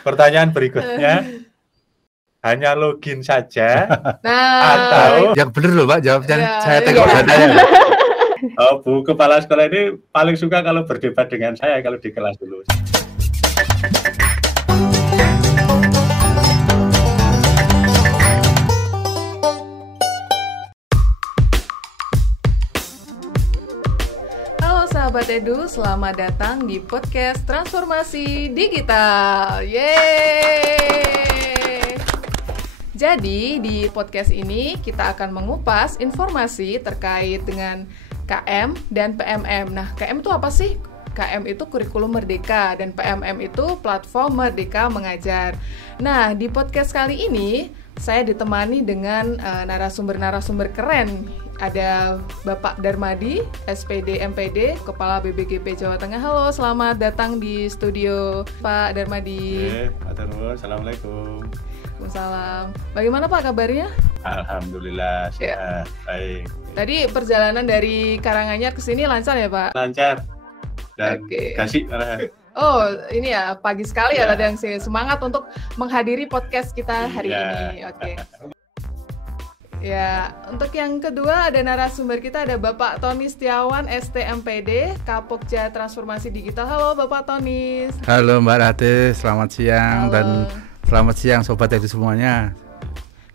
Pertanyaan berikutnya, hanya login saja Nah, atau Yang bener loh Pak jawabnya. Ya, Saya iya. tengok datanya. Bu kepala sekolah ini paling suka kalau berdebat dengan saya kalau di kelas dulu. Halo sahabat Edu, selamat datang di podcast Transformasi Digital. Yeay! Jadi di podcast ini kita akan mengupas informasi terkait dengan KM dan PMM. Nah, KM itu apa sih? KM itu Kurikulum Merdeka dan PMM itu Platform Merdeka Mengajar. Nah, di podcast kali ini saya ditemani dengan narasumber-narasumber keren. Ada Bapak Darmadi, SPD MPD, Kepala BBGP Jawa Tengah. Halo, selamat datang di studio Pak Darmadi. Assalamualaikum. Waalaikumsalam. Bagaimana Pak kabarnya? Alhamdulillah sehat, baik. Tadi perjalanan dari Karanganyar ke sini lancar ya Pak? Lancar dan Oke. kasih malahan. Oh, ini ya pagi sekali ya Ya. tadi yang semangat untuk menghadiri podcast kita hari Ya. ini. Oke. Ya, untuk yang kedua ada narasumber kita ada Bapak Tony Setiawan, STMPD, Kapokja Transformasi Digital. Halo Bapak Tony. Halo Mbak Rate, selamat siang. Halo. Dan selamat siang Sobat Edu semuanya.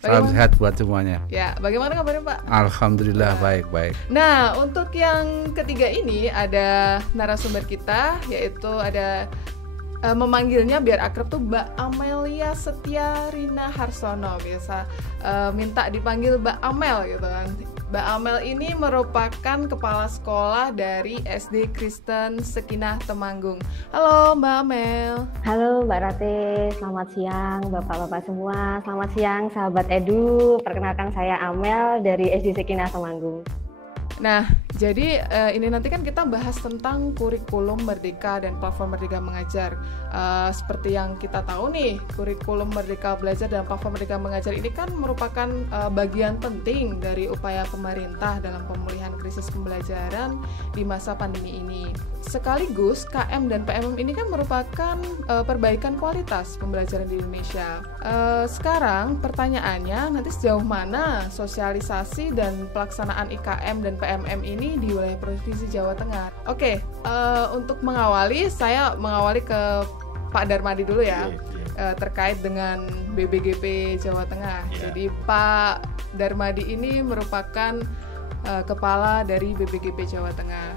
Salam Bagaimana? sehat buat semuanya. Ya, bagaimana kabarnya Pak? Alhamdulillah baik-baik. Nah, untuk yang ketiga ini ada narasumber kita, yaitu ada memanggilnya biar akrab tuh Mbak Amelia Setiarina Harsono, biasa minta dipanggil Mbak Amel gitu kan. Mbak Amel ini merupakan kepala sekolah dari SD Kristen Sekinah Temanggung. Halo Mbak Amel. Halo Mbak Rate, selamat siang Bapak-Bapak semua. Selamat siang sahabat Edu. Perkenalkan saya Amel dari SD Sekinah Temanggung. Nah, jadi ini nanti kan kita bahas tentang kurikulum Merdeka dan platform Merdeka Mengajar. Seperti yang kita tahu nih, kurikulum Merdeka Belajar dan platform Merdeka Mengajar ini kan merupakan bagian penting dari upaya pemerintah dalam pemulihan krisis pembelajaran di masa pandemi ini. Sekaligus KM dan PMM ini kan merupakan perbaikan kualitas pembelajaran di Indonesia. Sekarang pertanyaannya, nanti sejauh mana sosialisasi dan pelaksanaan IKM dan PMM ini di wilayah Provinsi Jawa Tengah? Oke, untuk mengawali, saya mengawali ke Pak Darmadi dulu ya, terkait dengan BBGP Jawa Tengah. Iya. Jadi Pak Darmadi ini merupakan kepala dari BBGP Jawa Tengah.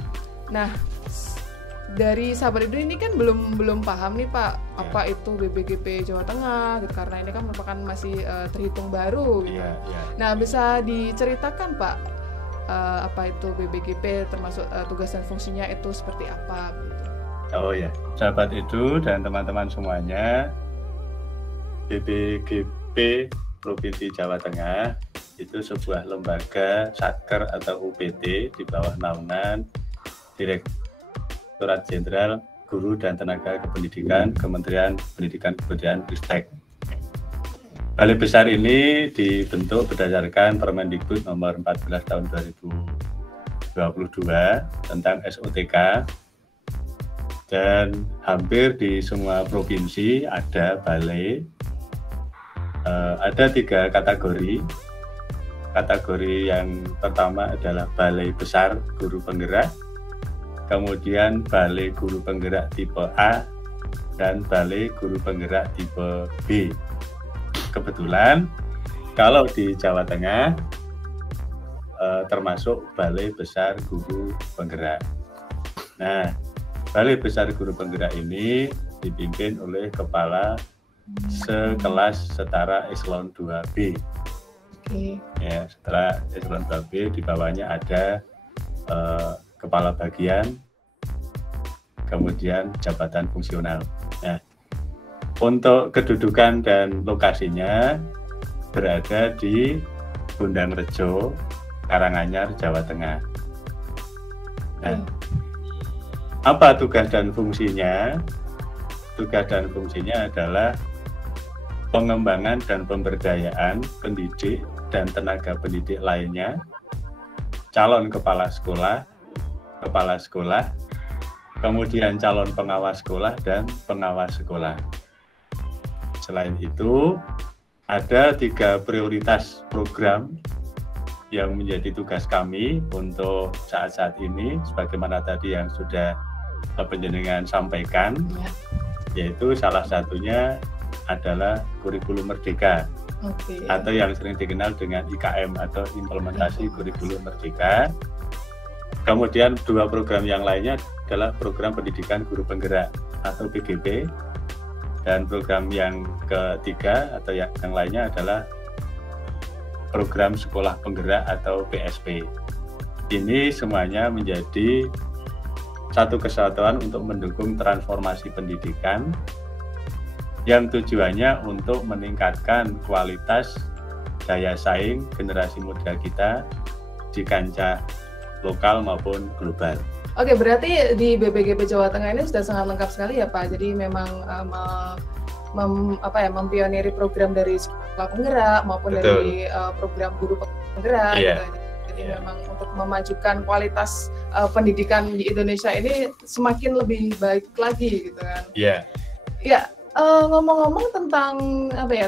Nah, dari sahabat Edu ini kan belum paham nih Pak, apa itu BBGP Jawa Tengah gitu, karena ini kan merupakan masih terhitung baru gitu. Iya, iya. Nah, bisa diceritakan Pak, apa itu BBGP, termasuk tugas dan fungsinya itu seperti apa gitu. Oh ya, sahabat Edu dan teman-teman semuanya, BBGP Provinsi Jawa Tengah itu sebuah lembaga satker atau UPT di bawah naungan Direktorat Jenderal Guru dan Tenaga Kependidikan Kementerian Pendidikan Kebudayaan Ristek. Balai besar ini dibentuk berdasarkan Permendikbud nomor 14 tahun 2022 tentang SOTK, dan hampir di semua provinsi ada balai. Ada 3 kategori. Kategori yang pertama adalah Balai Besar Guru Penggerak, kemudian Balai Guru Penggerak tipe A, dan Balai Guru Penggerak tipe B. Kebetulan kalau di Jawa Tengah termasuk Balai Besar Guru Penggerak. Nah, Balai Besar Guru Penggerak ini dipimpin oleh kepala sekelas setara eselon 2B. Oke. Ya, setelah eselon 2B di bawahnya ada kepala bagian, kemudian jabatan fungsional. Nah, untuk kedudukan dan lokasinya berada di Gondang Rejo, Karanganyar, Jawa Tengah. Nah, apa tugas dan fungsinya? Tugas dan fungsinya adalah pengembangan dan pemberdayaan pendidik dan tenaga pendidik lainnya, calon kepala sekolah, kemudian calon pengawas sekolah dan pengawas sekolah. selain itu, ada 3 prioritas program yang menjadi tugas kami untuk saat-saat ini, sebagaimana tadi yang sudah penjenengan sampaikan, yaitu salah satunya adalah kurikulum merdeka, atau yang sering dikenal dengan IKM atau implementasi kurikulum merdeka. Kemudian 2 program yang lainnya adalah program pendidikan guru penggerak atau PGP, dan program yang ketiga atau yang lainnya adalah program sekolah penggerak atau PSP. Ini semuanya menjadi satu kesatuan untuk mendukung transformasi pendidikan yang tujuannya untuk meningkatkan kualitas daya saing generasi muda kita di kancah lokal maupun global. Oke, berarti di BPGP Jawa Tengah ini sudah sangat lengkap sekali ya Pak. Jadi memang mempioniri program dari sekolah penggerak maupun Betul. dari program guru penggerak. Iya. Gitu. Jadi memang untuk memajukan kualitas pendidikan di Indonesia ini semakin lebih baik lagi gitu kan. Iya. Ya, ngomong-ngomong tentang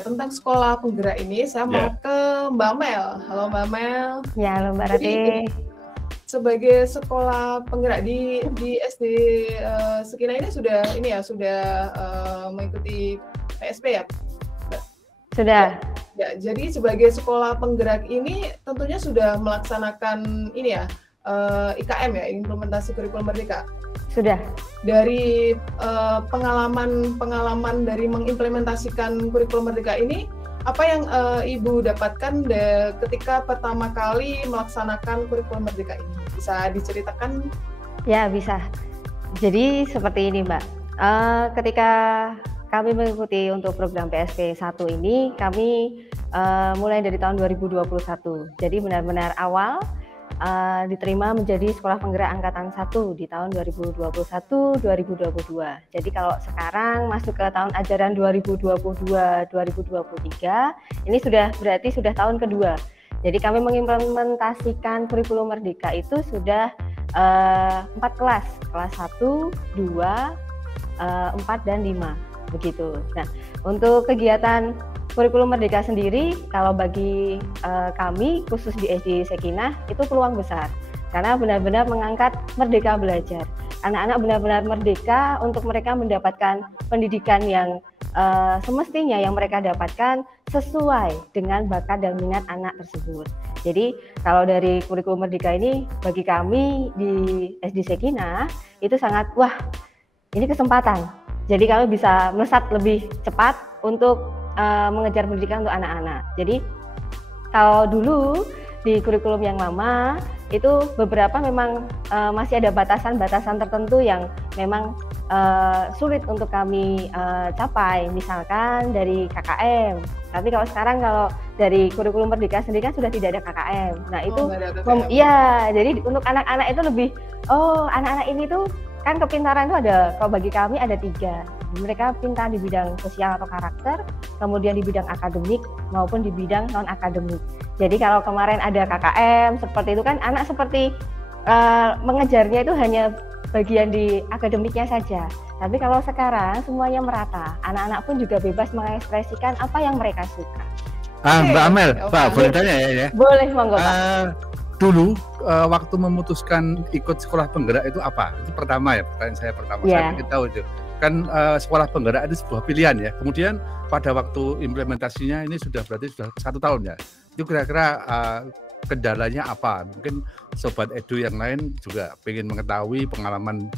tentang sekolah penggerak ini, saya mau ke Mbak Mel. Halo Mbak Mel. Ya, halo Mbak Rati. Sebagai sekolah penggerak di SD Sekina ini sudah mengikuti PSP ya? Sudah. Ya, jadi sebagai sekolah penggerak ini tentunya sudah melaksanakan IKM ya, implementasi kurikulum merdeka. Sudah. Dari pengalaman dari mengimplementasikan kurikulum merdeka ini, apa yang Ibu dapatkan ketika pertama kali melaksanakan kurikulum merdeka ini? Bisa diceritakan? Ya, bisa. Jadi seperti ini Mbak, ketika kami mengikuti untuk program PSP 1 ini, kami mulai dari tahun 2021. Jadi benar-benar awal diterima menjadi sekolah penggerak angkatan 1 di tahun 2021-2022. Jadi kalau sekarang masuk ke tahun ajaran 2022-2023, ini berarti sudah tahun kedua. Jadi kami mengimplementasikan kurikulum merdeka itu sudah 4 kelas 1, 2, 4, dan 5 begitu. Nah, untuk kegiatan kurikulum merdeka sendiri, kalau bagi kami khusus di SD Sekinah itu peluang besar karena benar-benar mengangkat merdeka belajar. Anak-anak benar-benar merdeka untuk mereka mendapatkan pendidikan yang semestinya yang mereka dapatkan sesuai dengan bakat dan minat anak tersebut. Jadi kalau dari kurikulum merdeka ini bagi kami di SD Sekinah itu sangat ini kesempatan. Jadi kami bisa melesat lebih cepat untuk mengejar pendidikan untuk anak-anak. Jadi kalau dulu di kurikulum yang lama itu beberapa memang masih ada batasan-batasan tertentu yang memang sulit untuk kami capai, misalkan dari KKM. Tapi kalau sekarang dari kurikulum merdeka sendiri kan sudah tidak ada KKM. Nah itu, jadi untuk anak-anak itu lebih, anak-anak ini tuh kan kepintaran itu ada, kalau bagi kami ada 3. Mereka pintar di bidang sosial atau karakter, kemudian di bidang akademik maupun di bidang non akademik. Jadi kalau kemarin ada KKM seperti itu kan anak seperti mengejarnya itu hanya bagian di akademiknya saja. Tapi kalau sekarang semuanya merata, anak-anak pun juga bebas mengekspresikan apa yang mereka suka. Mbak Amel, Pak boleh tanya ya? Boleh, monggo Pak. Dulu waktu memutuskan ikut sekolah penggerak itu apa? Itu pertama ya, pertanyaan saya pertama. Saya ingin tahu itu. Kan sekolah penggerak itu sebuah pilihan ya. Kemudian pada waktu implementasinya ini berarti sudah 1 tahun ya. Itu kira-kira kendalanya apa? Mungkin Sobat Edu yang lain juga ingin mengetahui pengalaman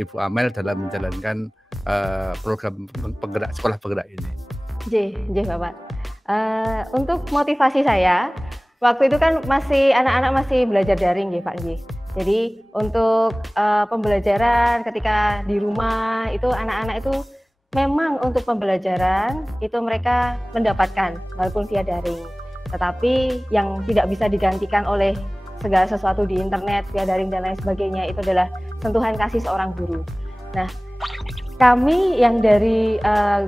Ibu Amel dalam menjalankan program sekolah penggerak ini. J Bapak. Untuk motivasi saya, waktu itu kan anak-anak masih belajar daring Pak J. Jadi untuk pembelajaran ketika di rumah itu anak-anak itu memang untuk pembelajaran itu mereka mendapatkan walaupun via daring. Tetapi yang tidak bisa digantikan oleh segala sesuatu di internet via daring dan lain sebagainya itu adalah sentuhan kasih seorang guru. Nah, kami yang dari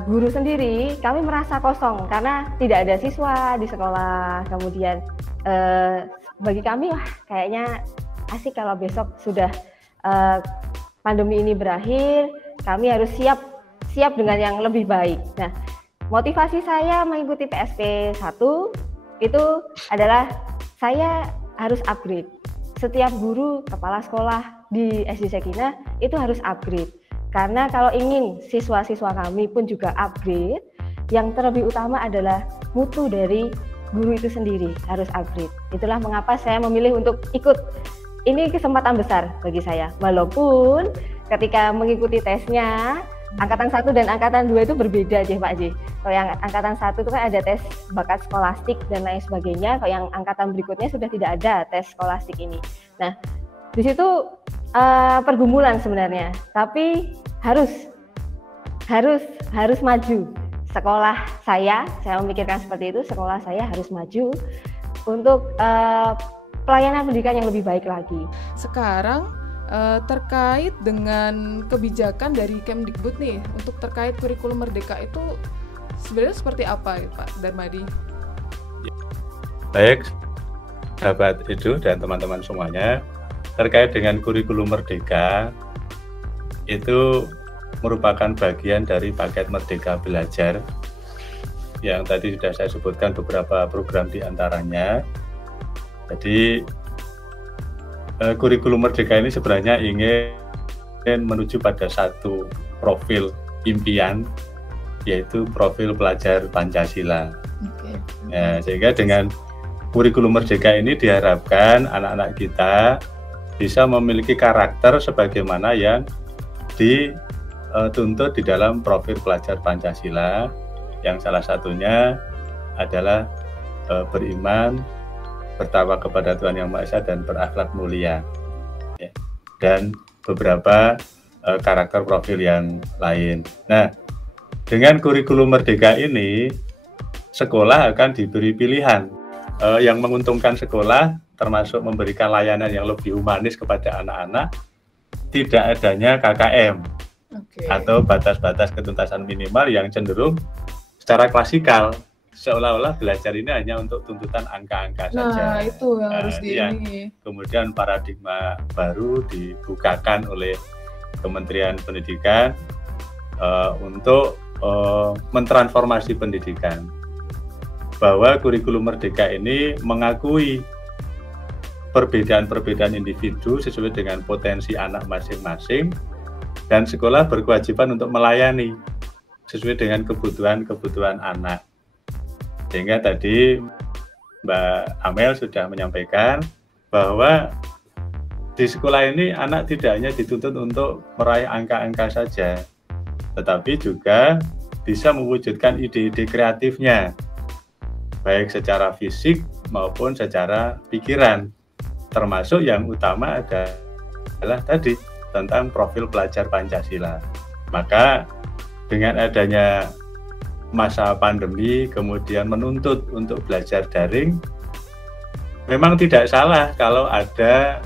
guru sendiri kami merasa kosong karena tidak ada siswa di sekolah. Kemudian bagi kami kayaknya asik kalau besok sudah pandemi ini berakhir, kami harus siap dengan yang lebih baik. Nah, motivasi saya mengikuti PSP 1 itu adalah saya harus upgrade. Setiap guru, kepala sekolah di SD Sakinah itu harus upgrade. Karena kalau ingin siswa-siswa kami pun juga upgrade, yang terlebih utama adalah mutu dari guru itu sendiri harus upgrade. Itulah mengapa saya memilih untuk ikut. Ini kesempatan besar bagi saya. Walaupun ketika mengikuti tesnya, Angkatan 1 dan Angkatan 2 itu berbeda Pak J. Kalau yang Angkatan 1 itu kan ada tes bakat skolastik dan lain sebagainya. Kalau yang Angkatan berikutnya sudah tidak ada tes skolastik ini. Nah, di situ pergumulan sebenarnya. Tapi harus maju. Sekolah saya memikirkan seperti itu, sekolah saya harus maju untuk pelayanan pendidikan yang lebih baik lagi. Sekarang terkait dengan kebijakan dari Kemdikbud nih untuk terkait kurikulum merdeka itu sebenarnya seperti apa ya Pak Darmadi? Baik, sahabat Edu dan teman-teman semuanya, terkait dengan kurikulum merdeka itu merupakan bagian dari paket Merdeka Belajar yang tadi sudah saya sebutkan beberapa program diantaranya. Jadi kurikulum merdeka ini sebenarnya ingin menuju pada satu profil impian, yaitu profil pelajar Pancasila. Okay. Ya, sehingga dengan kurikulum merdeka ini diharapkan anak-anak kita bisa memiliki karakter sebagaimana yang dituntut di dalam profil pelajar Pancasila, yang salah satunya adalah beriman, bertakwa kepada Tuhan Yang Maha Esa dan berakhlak mulia, ya. Dan beberapa karakter profil yang lain. Nah, dengan kurikulum merdeka ini sekolah akan diberi pilihan yang menguntungkan sekolah, termasuk memberikan layanan yang lebih humanis kepada anak-anak, tidak adanya KKM atau batas-batas ketuntasan minimal yang cenderung secara klasikal, seolah-olah belajar ini hanya untuk tuntutan angka-angka saja. Nah, itu yang harus Kemudian paradigma baru dibukakan oleh Kementerian Pendidikan untuk mentransformasi pendidikan. Bahwa kurikulum merdeka ini mengakui perbedaan-perbedaan individu sesuai dengan potensi anak masing-masing, dan sekolah berkewajiban untuk melayani sesuai dengan kebutuhan-kebutuhan anak. Sehingga tadi Mbak Amel sudah menyampaikan bahwa di sekolah ini anak tidak hanya dituntut untuk meraih angka-angka saja, tetapi juga bisa mewujudkan ide-ide kreatifnya, baik secara fisik maupun secara pikiran. Termasuk yang utama adalah tadi tentang profil pelajar Pancasila. Maka dengan adanya masa pandemi kemudian menuntut untuk belajar daring, memang tidak salah kalau ada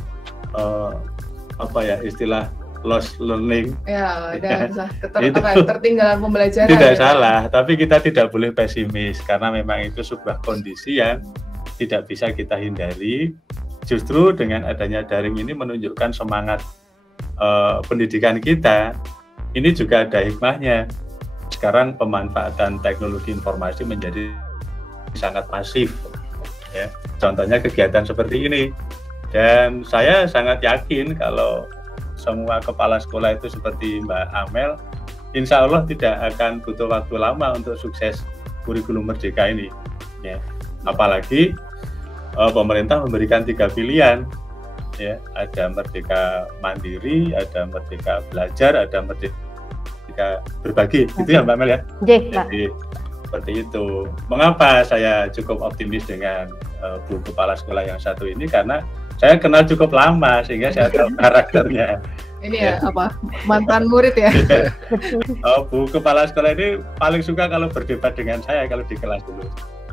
istilah lost learning, tertinggalan pembelajaran. Tidak salah, tapi kita tidak boleh pesimis karena memang itu sebuah kondisi yang tidak bisa kita hindari. Justru dengan adanya daring ini menunjukkan semangat pendidikan kita. Ini juga ada hikmahnya. Sekarang pemanfaatan teknologi informasi menjadi sangat masif, ya. Contohnya kegiatan seperti ini, dan saya sangat yakin kalau semua kepala sekolah itu seperti Mbak Amel, insya Allah tidak akan butuh waktu lama untuk sukses kurikulum merdeka ini, ya. Apalagi pemerintah memberikan 3 pilihan, ya. Ada merdeka mandiri, ada merdeka belajar, ada merdeka berbagi, itu ya Mbak Mel ya. Jadi seperti itu. Mengapa saya cukup optimis dengan Bu Kepala Sekolah yang satu ini? Karena saya kenal cukup lama sehingga saya tahu karakternya. Ini mantan murid ya. Bu Kepala Sekolah ini paling suka kalau berdebat dengan saya kalau di kelas dulu.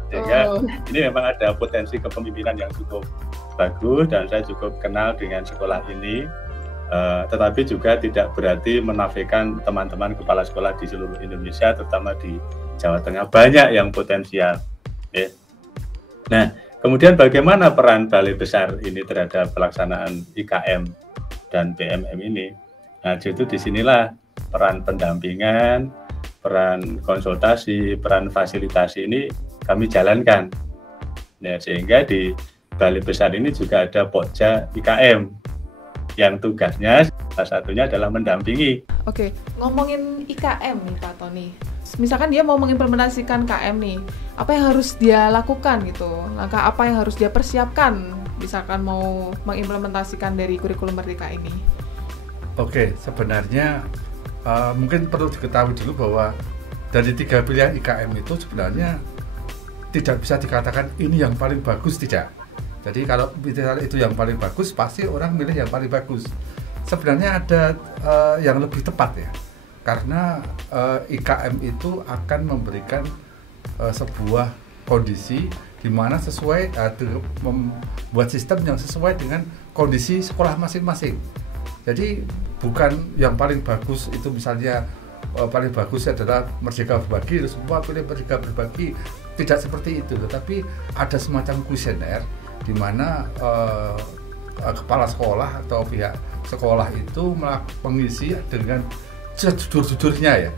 Sehingga ini memang ada potensi kepemimpinan yang cukup bagus dan saya cukup kenal dengan sekolah ini. Tetapi juga tidak berarti menafikan teman-teman kepala sekolah di seluruh Indonesia, terutama di Jawa Tengah, banyak yang potensial, ya. Nah, kemudian bagaimana peran Balai Besar ini terhadap pelaksanaan IKM dan PMM ini? Nah, jadi disinilah peran pendampingan, peran konsultasi, peran fasilitasi ini kami jalankan. Ya, sehingga di balai besar ini juga ada Pokja IKM yang tugasnya salah satunya adalah mendampingi. Oke, ngomongin IKM nih Pak Tony. Misalkan dia mau mengimplementasikan KM nih, apa yang harus dia lakukan gitu? Langkah apa yang harus dia persiapkan misalkan mau mengimplementasikan dari kurikulum Merdeka ini? Oke, sebenarnya mungkin perlu diketahui dulu bahwa dari 3 pilihan IKM itu sebenarnya tidak bisa dikatakan ini yang paling bagus, tidak. Jadi kalau itu yang paling bagus, pasti orang milih yang paling bagus. Sebenarnya ada yang lebih tepat ya, karena IKM itu akan memberikan sebuah kondisi di mana sesuai membuat sistem yang sesuai dengan kondisi sekolah masing-masing. Jadi bukan yang paling bagus itu misalnya paling bagus adalah Merdeka Berbagi, semua pilih Merdeka Berbagi, tidak seperti itu. Tetapi ada semacam kuesioner di mana kepala sekolah atau pihak sekolah itu mengisi dengan sejujur-jujurnya ya,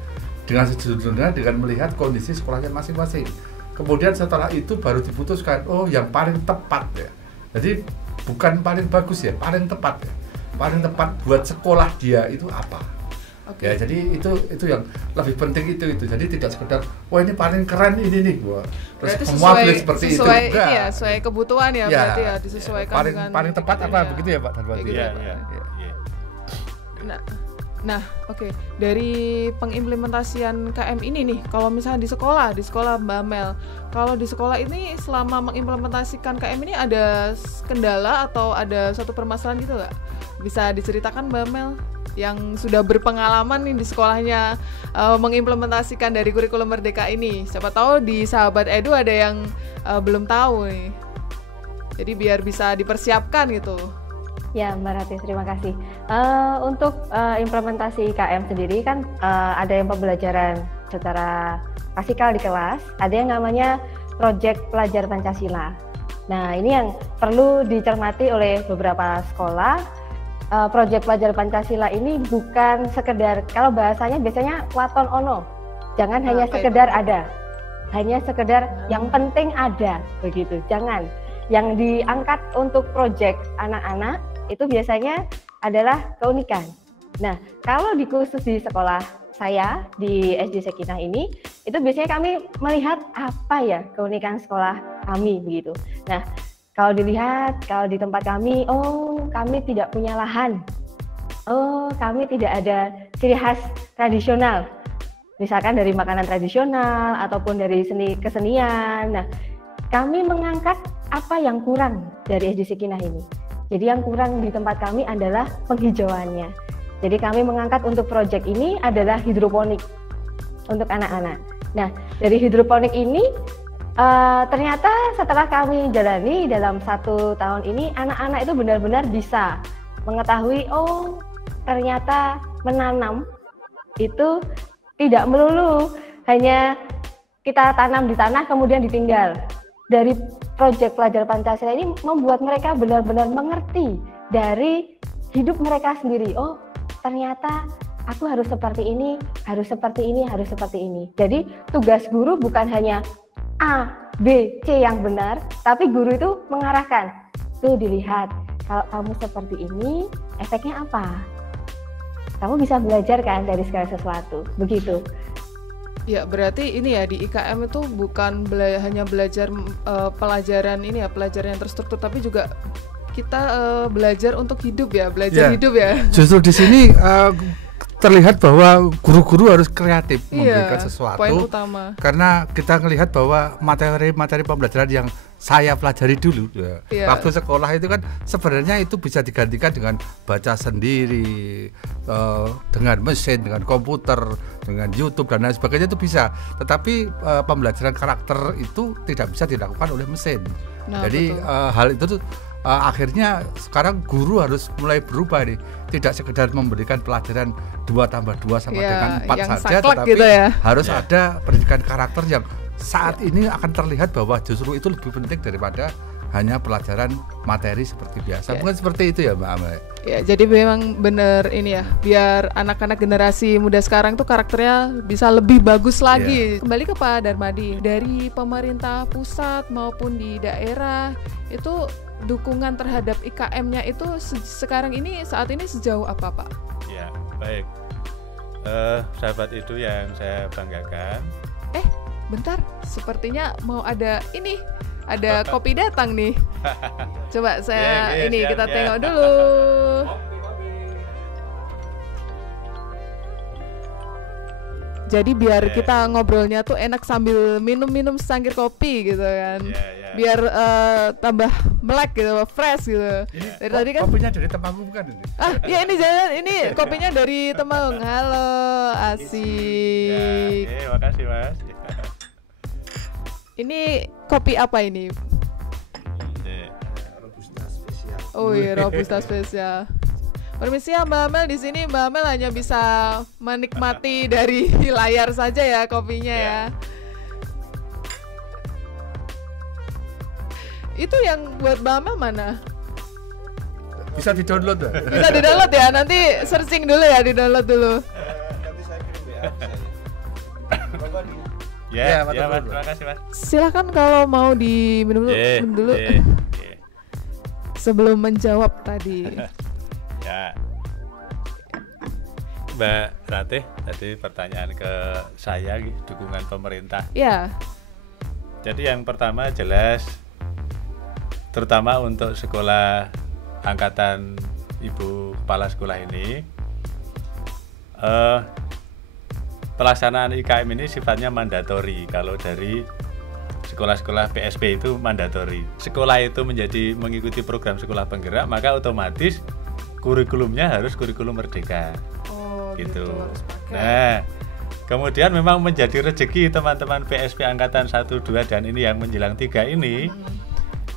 dengan melihat kondisi sekolahnya masing-masing. Kemudian setelah itu baru diputuskan, oh yang paling tepat ya. Jadi bukan paling bagus ya, paling tepat ya. Paling tepat buat sekolah dia itu apa? Okay. Ya, jadi itu yang lebih penting itu. Jadi tidak sekedar wah ini paling keren ini nih gua. Terus semua pilih seperti itu. Iya, sesuai kebutuhan ya, berarti ya disesuaikan paling tepat apa begitu ya Pak Darwati? Iya. Nah, oke. Dari pengimplementasian KM ini nih, kalau misalnya di sekolah Mbak Mel, kalau di sekolah ini selama mengimplementasikan KM ini ada kendala atau ada suatu permasalahan gitu nggak? Bisa diceritakan Mbak Mel yang sudah berpengalaman nih di sekolahnya mengimplementasikan dari kurikulum Merdeka ini. Siapa tahu di Sahabat Edu ada yang belum tahu nih. Jadi biar bisa dipersiapkan gitu. Ya, Mbak Rati, terima kasih. Untuk implementasi KM sendiri kan ada yang pembelajaran secara klasikal di kelas, ada yang namanya Proyek Pelajar Pancasila. Nah, ini yang perlu dicermati oleh beberapa sekolah. Proyek Pelajar Pancasila ini bukan sekedar, kalau bahasanya biasanya waton ono, jangan hanya sekedar ada, hanya sekedar yang penting ada, begitu. Jangan. Yang diangkat untuk proyek anak-anak itu biasanya adalah keunikan. Nah, kalau khusus di sekolah saya di SD Sekinah ini, itu biasanya kami melihat apa ya keunikan sekolah kami begitu. Nah, kalau dilihat, kalau di tempat kami, oh kami tidak punya lahan, oh kami tidak ada ciri khas tradisional, misalkan dari makanan tradisional ataupun dari seni kesenian. Nah, kami mengangkat apa yang kurang dari SD Sekinah ini. Jadi yang kurang di tempat kami adalah penghijauannya. Jadi kami mengangkat untuk proyek ini adalah hidroponik untuk anak-anak. Nah, dari hidroponik ini ternyata setelah kami jalani dalam 1 tahun ini, anak-anak itu benar-benar bisa mengetahui, oh ternyata menanam itu tidak melulu hanya kita tanam di tanah kemudian ditinggal. Dari proyek Pelajar Pancasila ini membuat mereka benar-benar mengerti dari hidup mereka sendiri. Oh, ternyata aku harus seperti ini, harus seperti ini, harus seperti ini. Jadi tugas guru bukan hanya A, B, C yang benar, tapi guru itu mengarahkan. Tuh dilihat, kalau kamu seperti ini, efeknya apa? Kamu bisa belajar kan dari segala sesuatu, begitu. Ya, berarti ini ya di IKM itu bukan hanya belajar pelajaran ini ya, pelajaran yang terstruktur, tapi juga kita belajar untuk hidup ya, hidup ya. Justru di sini terlihat bahwa guru-guru harus kreatif memberikan sesuatu. Poin utama. Karena kita melihat bahwa materi pembelajaran yang saya pelajari dulu waktu sekolah itu kan sebenarnya itu bisa digantikan dengan baca sendiri, dengan mesin, dengan komputer, dengan YouTube dan lain sebagainya itu bisa. Tetapi pembelajaran karakter itu tidak bisa dilakukan oleh mesin. Nah, jadi hal itu tuh akhirnya sekarang guru harus mulai berubah nih, tidak sekedar memberikan pelajaran 2+2 sama dengan 4 saja, tetapi gitu harus ada pendidikan karakter yang saat ini akan terlihat bahwa justru itu lebih penting daripada hanya pelajaran materi seperti biasa. Ya. Bukan seperti itu ya Mbak Amel? Ya, jadi memang benar ini ya, biar anak-anak generasi muda sekarang tuh karakternya bisa lebih bagus lagi. Kembali ke Pak Darmadi, dari pemerintah pusat maupun di daerah itu dukungan terhadap IKM-nya itu sekarang ini, saat ini sejauh apa Pak? Ya, baik. Sahabat itu yang saya banggakan. Bentar, sepertinya mau ada ini, ada kopi datang nih. Coba saya kita tengok dulu. Jadi biar kita ngobrolnya tuh enak sambil minum-minum secangkir kopi gitu kan. Biar tambah melek gitu, fresh gitu. Dari tadi kan kopinya dari Temanggung bukan ini? Ini kopinya dari Temanggung. Halo, asik. Makasih Mas. Ini kopi apa ini? Robusta spesial. Oh iya, Robusta spesial. Permisi ya Mbak Amel, di sini Mbak Amel hanya bisa menikmati dari layar saja ya kopinya ya. Itu yang buat Mbak Amel mana? Bisa di-download ya? Bisa di-download ya, nanti searching dulu ya, di-download dulu. Nanti saya kirim ya. Ya, Mas, terima kasih Mas. Silakan kalau mau diminum dulu. Sebelum menjawab tadi. Ya, Mbak Ratih, tadi pertanyaan ke saya, dukungan pemerintah. Ya. Jadi yang pertama jelas, terutama untuk sekolah angkatan Ibu Kepala Sekolah ini, pelaksanaan IKM ini sifatnya mandatori. Kalau dari sekolah-sekolah PSP itu mandatori. Sekolah itu mengikuti program sekolah penggerak, maka otomatis kurikulumnya harus kurikulum merdeka. Gitu. Nah, kemudian memang menjadi rezeki teman-teman PSP angkatan 1, 2 dan ini yang menjelang 3 ini,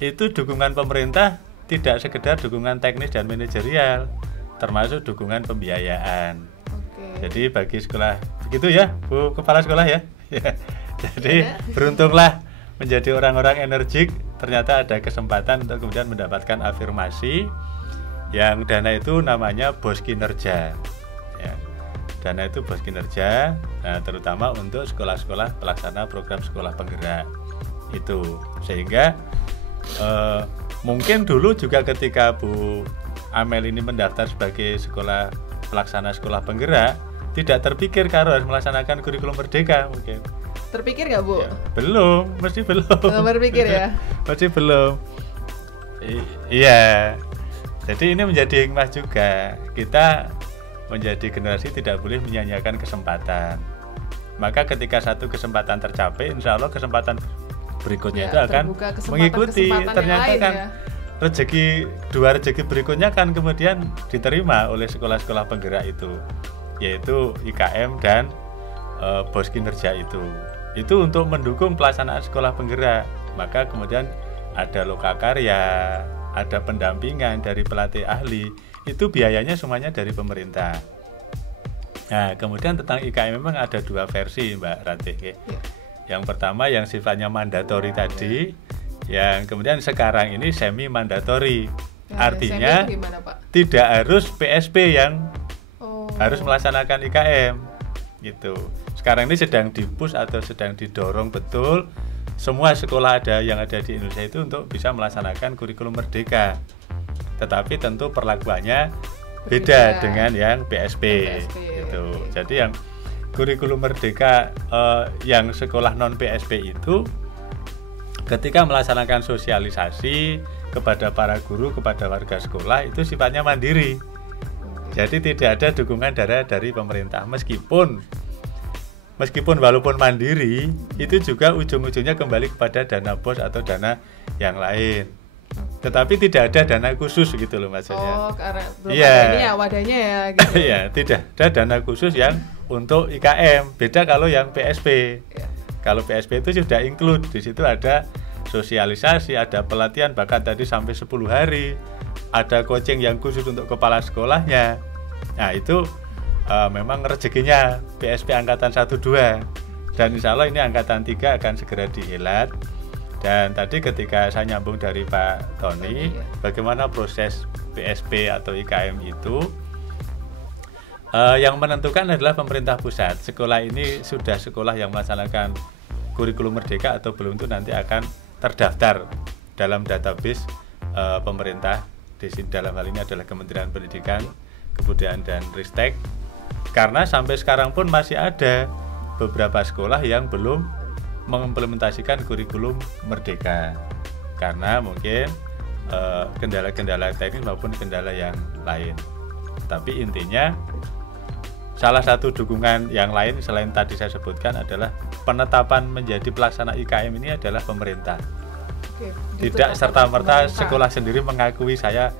itu dukungan pemerintah tidak sekedar dukungan teknis dan manajerial, termasuk dukungan pembiayaan. Jadi bagi sekolah begitu ya, Bu Kepala Sekolah ya. Jadi beruntunglah menjadi orang-orang energik, ternyata ada kesempatan untuk kemudian mendapatkan afirmasi yang dana itu namanya bos kinerja. Ya. Dana itu bos kinerja, nah, terutama untuk sekolah-sekolah pelaksana program sekolah penggerak itu. Sehingga mungkin dulu juga ketika Bu Amel ini mendaftar sebagai sekolah pelaksana sekolah penggerak, tidak terpikir kalau harus melaksanakan kurikulum merdeka mungkin. Terpikir nggak Bu? Ya, belum, mesti belum. Belum berpikir ya? Mesti belum. Iya. Jadi ini menjadi hikmah juga. Kita menjadi generasi tidak boleh menyia-nyiakan kesempatan. Maka ketika satu kesempatan tercapai, insya Allah kesempatan berikutnya itu akan mengikuti. Ternyata kan dua rezeki berikutnya kan kemudian diterima oleh sekolah-sekolah penggerak itu, yaitu IKM dan bos kinerja itu untuk mendukung pelaksanaan sekolah penggerak. Maka kemudian ada lokakarya, ada pendampingan dari pelatih ahli, itu biayanya semuanya dari pemerintah. Nah, kemudian tentang IKM memang ada dua versi Mbak Ratih. Yang pertama yang sifatnya mandatori tadi, yang kemudian sekarang ini semi mandatori. Artinya gimana, Pak? Tidak harus PSP yang harus melaksanakan IKM gitu. Sekarang ini sedang di-push atau sedang didorong betul semua sekolah yang ada di Indonesia itu untuk bisa melaksanakan kurikulum merdeka. Tetapi tentu perlakuannya beda dengan yang PSP gitu. Jadi yang kurikulum merdeka yang sekolah non PSP itu ketika melaksanakan sosialisasi kepada para guru, kepada warga sekolah itu sifatnya mandiri. Jadi tidak ada dukungan dari pemerintah, meskipun walaupun mandiri itu juga ujung-ujungnya kembali kepada dana bos atau dana yang lain. Tetapi tidak ada dana khusus gitu loh maksudnya. Karena belum ada ini ya wadahnya ya gitu. Iya, tidak ada dana khusus yang untuk IKM. Beda kalau yang PSP. Kalau PSP itu sudah include, di situ ada sosialisasi, ada pelatihan bahkan tadi sampai 10 hari. Ada coaching yang khusus untuk kepala sekolahnya. Nah, itu memang rezekinya PSP angkatan 1-2 dan insya Allah ini angkatan 3 akan segera dihelat Dan tadi ketika saya nyambung dari Pak Tony, bagaimana proses PSP atau IKM itu, yang menentukan adalah pemerintah pusat. Sekolah ini sudah sekolah yang melaksanakan kurikulum merdeka atau belum itu nanti akan terdaftar dalam database pemerintah. Dalam hal ini adalah Kementerian Pendidikan, Kebudayaan dan Ristek. Karena sampai sekarang pun masih ada beberapa sekolah yang belum mengimplementasikan kurikulum merdeka karena mungkin kendala-kendala teknis maupun kendala yang lain. Tapi intinya salah satu dukungan yang lain selain tadi saya sebutkan adalah penetapan menjadi pelaksana IKM ini adalah pemerintah. Oke, tidak serta-merta sekolah sendiri mengakui saya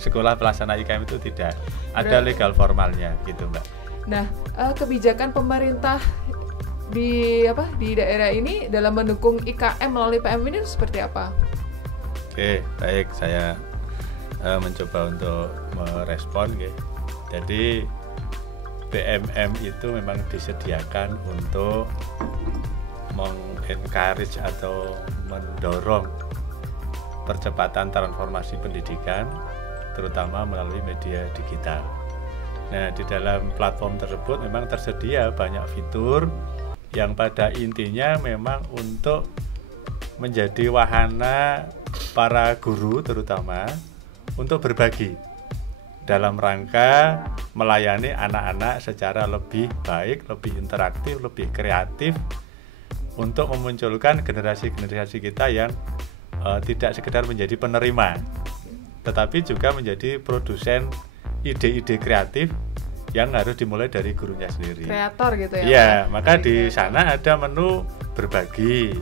sekolah pelaksana IKM itu tidak. Ada legal formalnya gitu, Mbak. Nah, kebijakan pemerintah di daerah ini dalam mendukung IKM melalui PM ini seperti apa? Oke, baik, saya mencoba untuk merespon. Jadi PMM itu memang disediakan untuk mengencourage atau mendorong percepatan transformasi pendidikan, terutama melalui media digital. Nah, di dalam platform tersebut memang tersedia banyak fitur yang pada intinya memang untuk menjadi wahana para guru terutama untuk berbagi dalam rangka melayani anak-anak secara lebih baik, lebih interaktif, lebih kreatif untuk memunculkan generasi-generasi kita yang tidak sekedar menjadi penerima tetapi juga menjadi produsen ide-ide kreatif yang harus dimulai dari gurunya sendiri. Kreator gitu ya. Iya, maka di sana ada menu berbagi,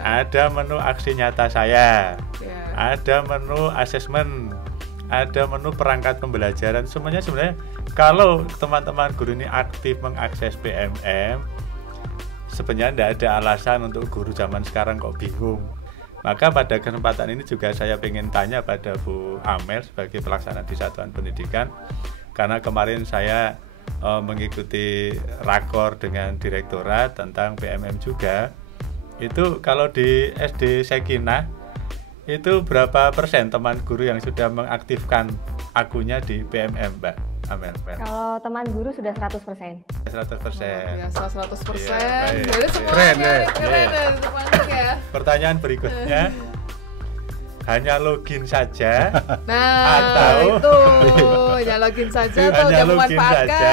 ada menu aksi nyata saya, ada menu asesmen, ada menu perangkat pembelajaran. Semuanya sebenarnya kalau teman-teman guru ini aktif mengakses PMM, sebenarnya tidak ada alasan untuk guru zaman sekarang kok bingung. Maka pada kesempatan ini juga saya ingin tanya pada Bu Amel sebagai pelaksana di Satuan Pendidikan. Karena kemarin saya mengikuti rakor dengan direktorat tentang PMM juga. Itu kalau di SD Sekinah itu berapa persen teman guru yang sudah mengaktifkan akunnya di PMM, Mbak Amel? Kalau teman guru sudah 100%. 100%. Biasa 100%. Iya, jadi semuanya keren ya. Pertanyaan berikutnya. Hanya login saja atau itu hanya login saja atau hanya login saja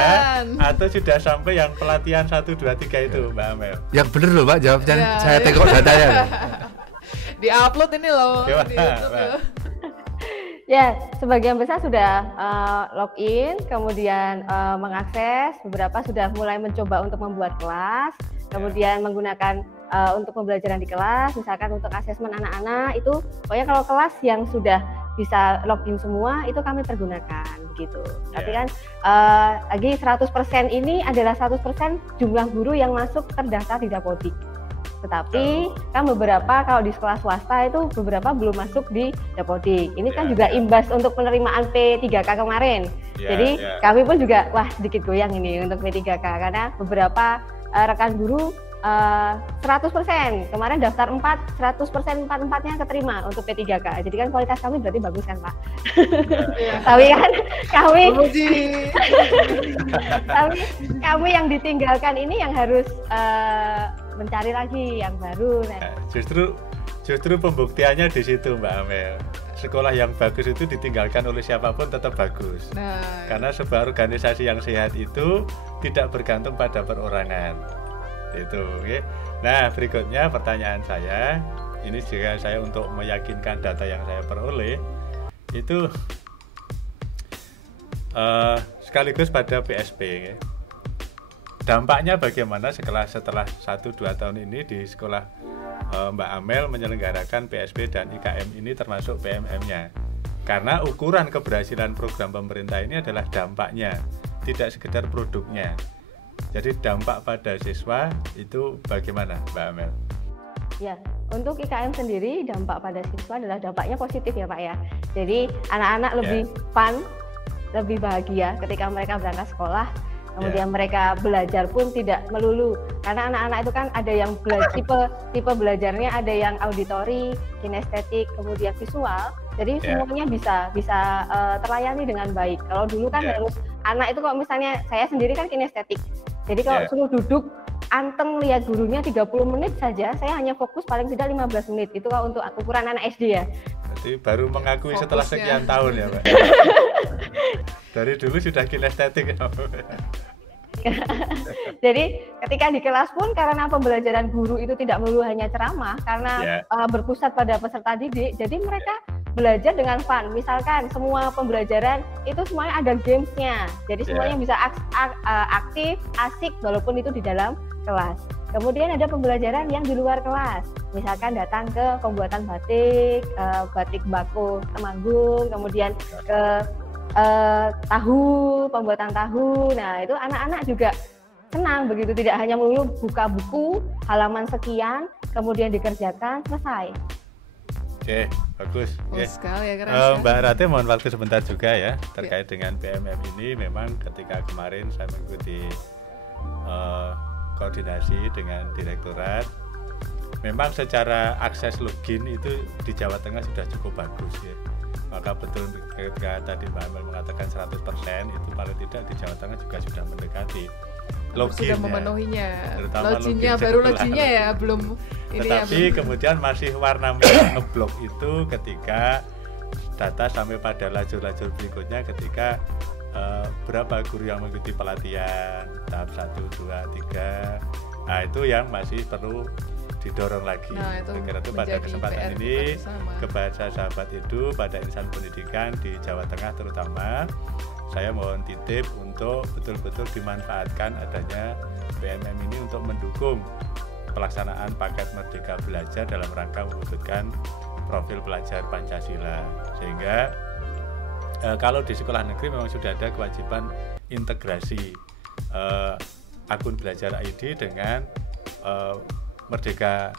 atau sudah sampai yang pelatihan 1, 2, 3 itu, Mbak Amel? Yang benar loh, Mbak, jawabnya. Saya tengok datanya. Di-upload ini loh di YouTube. Ya, sebagian besar sudah login, kemudian mengakses, beberapa sudah mulai mencoba untuk membuat kelas, kemudian menggunakan untuk pembelajaran di kelas, misalkan untuk asesmen anak-anak itu, pokoknya kalau kelas yang sudah bisa login semua itu kami pergunakan gitu. Tapi kan lagi 100% ini adalah 100% jumlah guru yang masuk terdaftar di Dapodik. Tetapi kan beberapa kalau di sekolah swasta itu beberapa belum masuk di Dapodik. Ini kan juga imbas untuk penerimaan P3K kemarin. Jadi kami pun juga sedikit goyang ini untuk P3K karena beberapa rekan guru 100% kemarin daftar 100% 4-4-nya keterima untuk P3K. Jadi kan kualitas kami berarti bagus kan, Pak? Tapi kan kami yang ditinggalkan ini yang harus mencari lagi yang baru. Justru pembuktiannya di situ, Mbak Amel. Sekolah yang bagus itu ditinggalkan oleh siapapun tetap bagus. Karena sebuah organisasi yang sehat itu tidak bergantung pada perorangan. Itu, okay. Nah, berikutnya pertanyaan saya, ini juga saya untuk meyakinkan data yang saya peroleh itu sekaligus pada PSP. Okay. Dampaknya bagaimana setelah 1-2 tahun ini di sekolah Mbak Amel menyelenggarakan PSP dan IKM ini termasuk PMM-nya? Karena ukuran keberhasilan program pemerintah ini adalah dampaknya, tidak sekedar produknya. Jadi dampak pada siswa itu bagaimana, Mbak Amel? Ya, untuk IKM sendiri dampak pada siswa adalah dampaknya positif ya, Pak ya. Jadi anak-anak lebih fun, lebih bahagia ketika mereka berangkat sekolah. Kemudian mereka belajar pun tidak melulu, karena anak-anak itu kan ada yang tipe belajarnya ada yang auditori, kinestetik, kemudian visual. Jadi semuanya bisa terlayani dengan baik. Kalau dulu kan harus anak itu, kalau misalnya saya sendiri kan kinestetik. Jadi kalau suruh duduk anteng lihat gurunya 30 menit saja, saya hanya fokus paling tidak 15 menit. Itu kalau untuk ukuran anak SD ya. Jadi baru mengakui fokusnya setelah sekian tahun ya, Pak. Dari dulu sudah kinestetik. Jadi ketika di kelas pun, karena pembelajaran guru itu tidak melulu hanya ceramah, karena berpusat pada peserta didik, jadi mereka belajar dengan fun. Misalkan semua pembelajaran itu semuanya ada gamesnya, jadi semuanya bisa aktif, asik walaupun itu di dalam kelas. Kemudian ada pembelajaran yang di luar kelas, misalkan datang ke pembuatan batik, batik bako Temanggung, kemudian ke pembuatan tahu. Nah itu anak-anak juga senang begitu, tidak hanya melulu buka buku halaman sekian kemudian dikerjakan selesai. Oke, bagus. Sekali ya, Mbak Rate, mohon waktu sebentar juga ya terkait dengan PMM ini. Memang ketika kemarin saya mengikuti koordinasi dengan direktorat, memang secara akses login itu di Jawa Tengah sudah cukup bagus ya. Maka betul ketika tadi Mbak Amel mengatakan 100%, itu paling tidak di Jawa Tengah juga sudah mendekati loginnya. Sudah memenuhinya. Loginnya ya, belum ini. Tetapi ya, kemudian masih warna merah ngeblok itu ketika data sampai pada lajur-lajur berikutnya, ketika berapa guru yang mengikuti pelatihan tahap 1, 2, 3. Nah itu yang masih perlu didorong lagi. Karena itu pada kesempatan ini kepada sahabat Edu, pada insan pendidikan di Jawa Tengah terutama, saya mohon titip untuk betul-betul dimanfaatkan adanya PMM ini untuk mendukung pelaksanaan paket Merdeka Belajar dalam rangka mewujudkan profil pelajar Pancasila. Sehingga kalau di sekolah negeri memang sudah ada kewajiban integrasi akun Belajar ID dengan Merdeka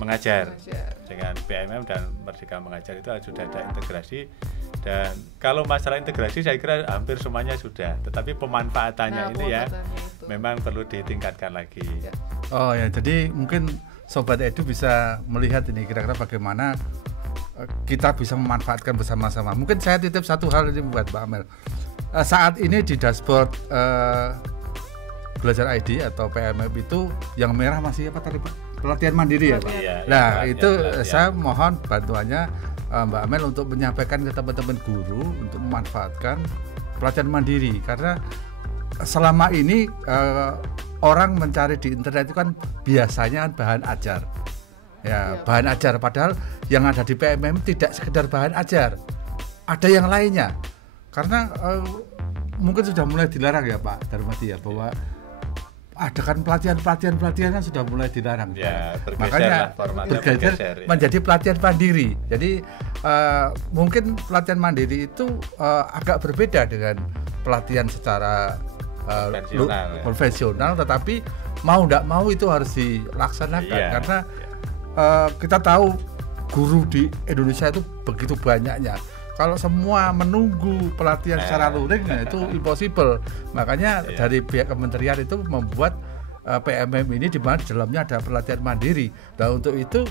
Mengajar. Dengan PMM dan Merdeka Mengajar itu sudah ada integrasi, dan kalau masalah integrasi saya kira hampir semuanya sudah, tetapi pemanfaatannya ini ya memang perlu ditingkatkan lagi. Oh ya, jadi mungkin Sobat Edu bisa melihat ini kira-kira bagaimana kita bisa memanfaatkan bersama-sama. Mungkin saya titip satu hal ini buat Mbak Amel. Saat ini di dashboard Belajar ID atau PMM itu yang merah masih apa tadi Pak? Pelatihan mandiri ya Pak? Nah itu saya mohon bantuannya Mbak Amel untuk menyampaikan ke teman-teman guru untuk memanfaatkan pelatihan mandiri, karena selama ini orang mencari di internet itu kan biasanya bahan ajar. Bahan ajar, padahal yang ada di PMM tidak sekedar bahan ajar, ada yang lainnya. Karena mungkin sudah mulai dilarang ya Pak Darmadi ya, bahwa adakan pelatihan kan sudah mulai dilarang. Makanya bergeser menjadi pelatihan mandiri. Jadi mungkin pelatihan mandiri itu agak berbeda dengan pelatihan secara konvensional, tetapi mau tidak mau itu harus dilaksanakan karena kita tahu guru di Indonesia itu begitu banyaknya. Kalau semua menunggu pelatihan secara luring itu impossible. Makanya dari pihak kementerian itu membuat PMM ini di mana di dalamnya ada pelatihan mandiri. Nah untuk itu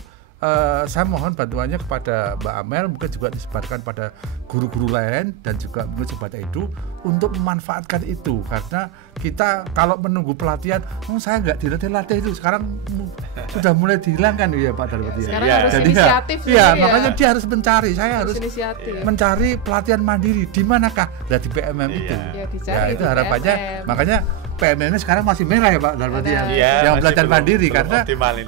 saya mohon bantuannya kepada Mbak Amel, mungkin juga disebarkan pada guru-guru lain dan juga mungkin Sobat Edu untuk memanfaatkan itu, karena kita kalau menunggu pelatihan, saya nggak dilatih itu, sekarang sudah mulai dihilangkan ya Pak Darmadi. Sekarang harus inisiatif. Makanya dia harus mencari, saya harus mencari pelatihan mandiri di manakah? Nah di PMM itu. Itu harapannya, makanya PMM sekarang masih merah ya Pak Darmadi yang belajar mandiri, karena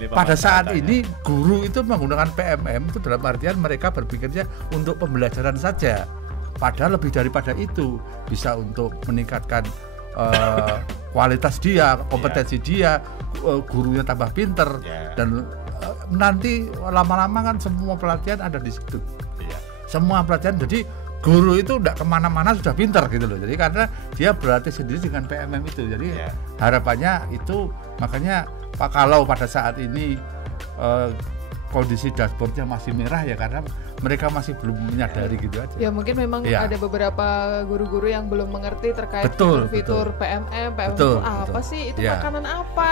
pada saat ini guru itu menggunakan PMM itu dalam artian mereka berpikirnya untuk pembelajaran saja, padahal lebih daripada itu bisa untuk meningkatkan kualitas dia, kompetensi dia, gurunya tambah pinter dan nanti lama-lama kan semua pelatihan ada di situ. Semua pelatihan, jadi guru itu tidak kemana-mana sudah pintar gitu loh. Jadi karena dia berlatih sendiri dengan PMM itu. Jadi harapannya itu, makanya kalau pada saat ini kondisi dashboardnya masih merah ya karena mereka masih belum menyadari gitu aja. Ya mungkin memang ada beberapa guru-guru yang belum mengerti terkait fitur PMM itu apa sih, itu makanan apa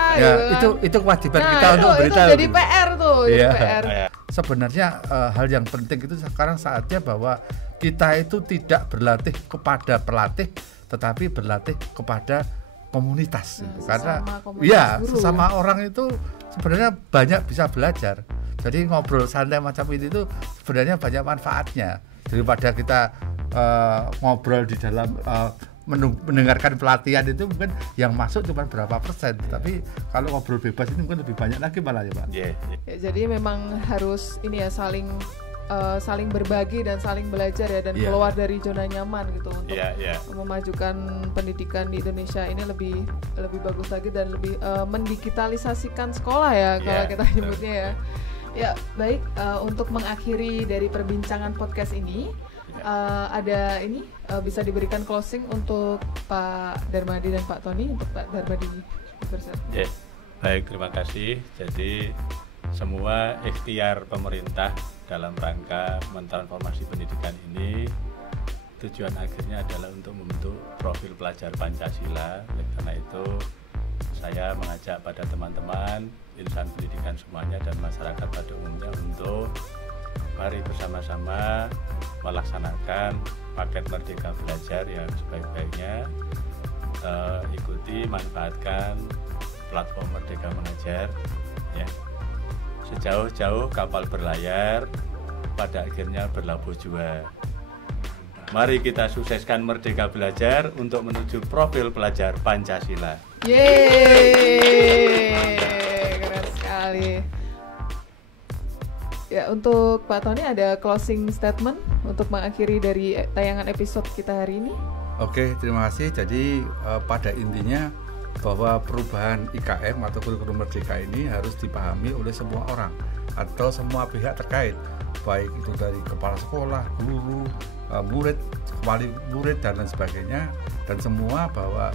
itu kewajiban kita untuk beritahu. Itu jadi PR tuh, PR. Sebenarnya hal yang penting itu sekarang saatnya bahwa kita itu tidak berlatih kepada pelatih, tetapi berlatih kepada komunitas. Karena sesama orang itu sebenarnya banyak bisa belajar. Jadi ngobrol santai macam ini itu sebenarnya banyak manfaatnya daripada kita ngobrol di dalam mendengarkan pelatihan itu mungkin yang masuk cuma berapa persen, tapi kalau ngobrol bebas itu mungkin lebih banyak lagi malah ya Pak. Ya, jadi memang harus ini ya saling berbagi dan saling belajar ya, dan keluar dari zona nyaman gitu untuk memajukan pendidikan di Indonesia ini lebih bagus lagi dan lebih mendigitalisasikan sekolah ya kalau kita nyebutnya ya. Ya baik, untuk mengakhiri dari perbincangan podcast ini ada ini bisa diberikan closing untuk Pak Darmadi dan Pak Tony. Untuk Pak Darmadi baik, terima kasih. Jadi semua ikhtiar pemerintah dalam rangka mentransformasi pendidikan ini tujuan akhirnya adalah untuk membentuk profil pelajar Pancasila. Karena itu saya mengajak pada teman-teman insan pendidikan semuanya dan masyarakat pada umumnya untuk mari bersama-sama melaksanakan paket Merdeka Belajar yang sebaik-baiknya. Ikuti, manfaatkan platform Merdeka Mengajar ya. Sejauh-jauh kapal berlayar, pada akhirnya berlabuh jua. Mari kita sukseskan Merdeka Belajar untuk menuju profil pelajar Pancasila. Yeay, keren sekali. Ya, untuk Pak Tony ada closing statement untuk mengakhiri dari tayangan episode kita hari ini? Oke, terima kasih. Jadi pada intinya bahwa perubahan IKM atau kurikulum merdeka ini harus dipahami oleh semua orang atau semua pihak terkait, baik itu dari kepala sekolah, guru, murid, wali murid dan lain sebagainya, dan semua bahwa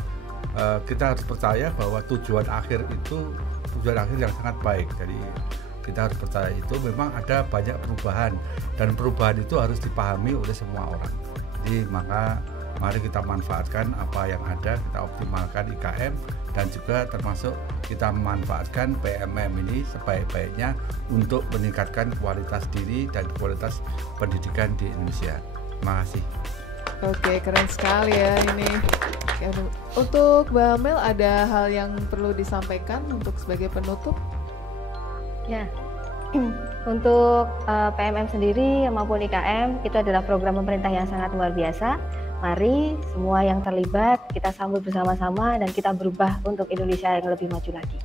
kita harus percaya bahwa tujuan akhir itu tujuan akhir yang sangat baik. Jadi kita harus percaya itu memang ada banyak perubahan dan perubahan itu harus dipahami oleh semua orang. Jadi maka mari kita manfaatkan apa yang ada, kita optimalkan IKM dan juga termasuk kita memanfaatkan PMM ini sebaik-baiknya untuk meningkatkan kualitas diri dan kualitas pendidikan di Indonesia. Terima kasih. Oke, keren sekali ya ini. Untuk Mbak Amel ada hal yang perlu disampaikan untuk sebagai penutup? Ya, untuk PMM sendiri maupun IKM itu adalah program pemerintah yang sangat luar biasa. Mari semua yang terlibat kita sambut bersama-sama dan kita berubah untuk Indonesia yang lebih maju lagi.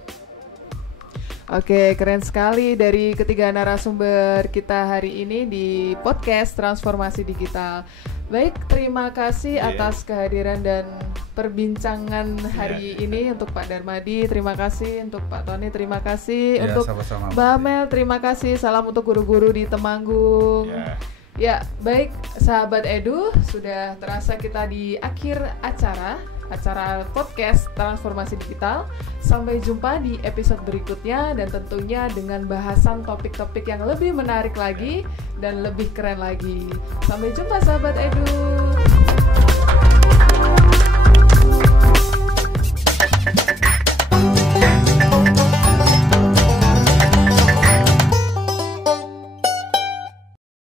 Oke, keren sekali dari ketiga narasumber kita hari ini di podcast Transformasi Digital. Baik, terima kasih atas kehadiran dan perbincangan hari ini untuk Pak Darmadi, terima kasih untuk Pak Tony, terima kasih untuk sama-sama. Mbak Amel, terima kasih. Salam untuk guru-guru di Temanggung. Ya, baik sahabat Edu, sudah terasa kita di akhir acara podcast Transformasi Digital. Sampai jumpa di episode berikutnya dan tentunya dengan bahasan topik-topik yang lebih menarik lagi dan lebih keren lagi. Sampai jumpa sahabat Edu.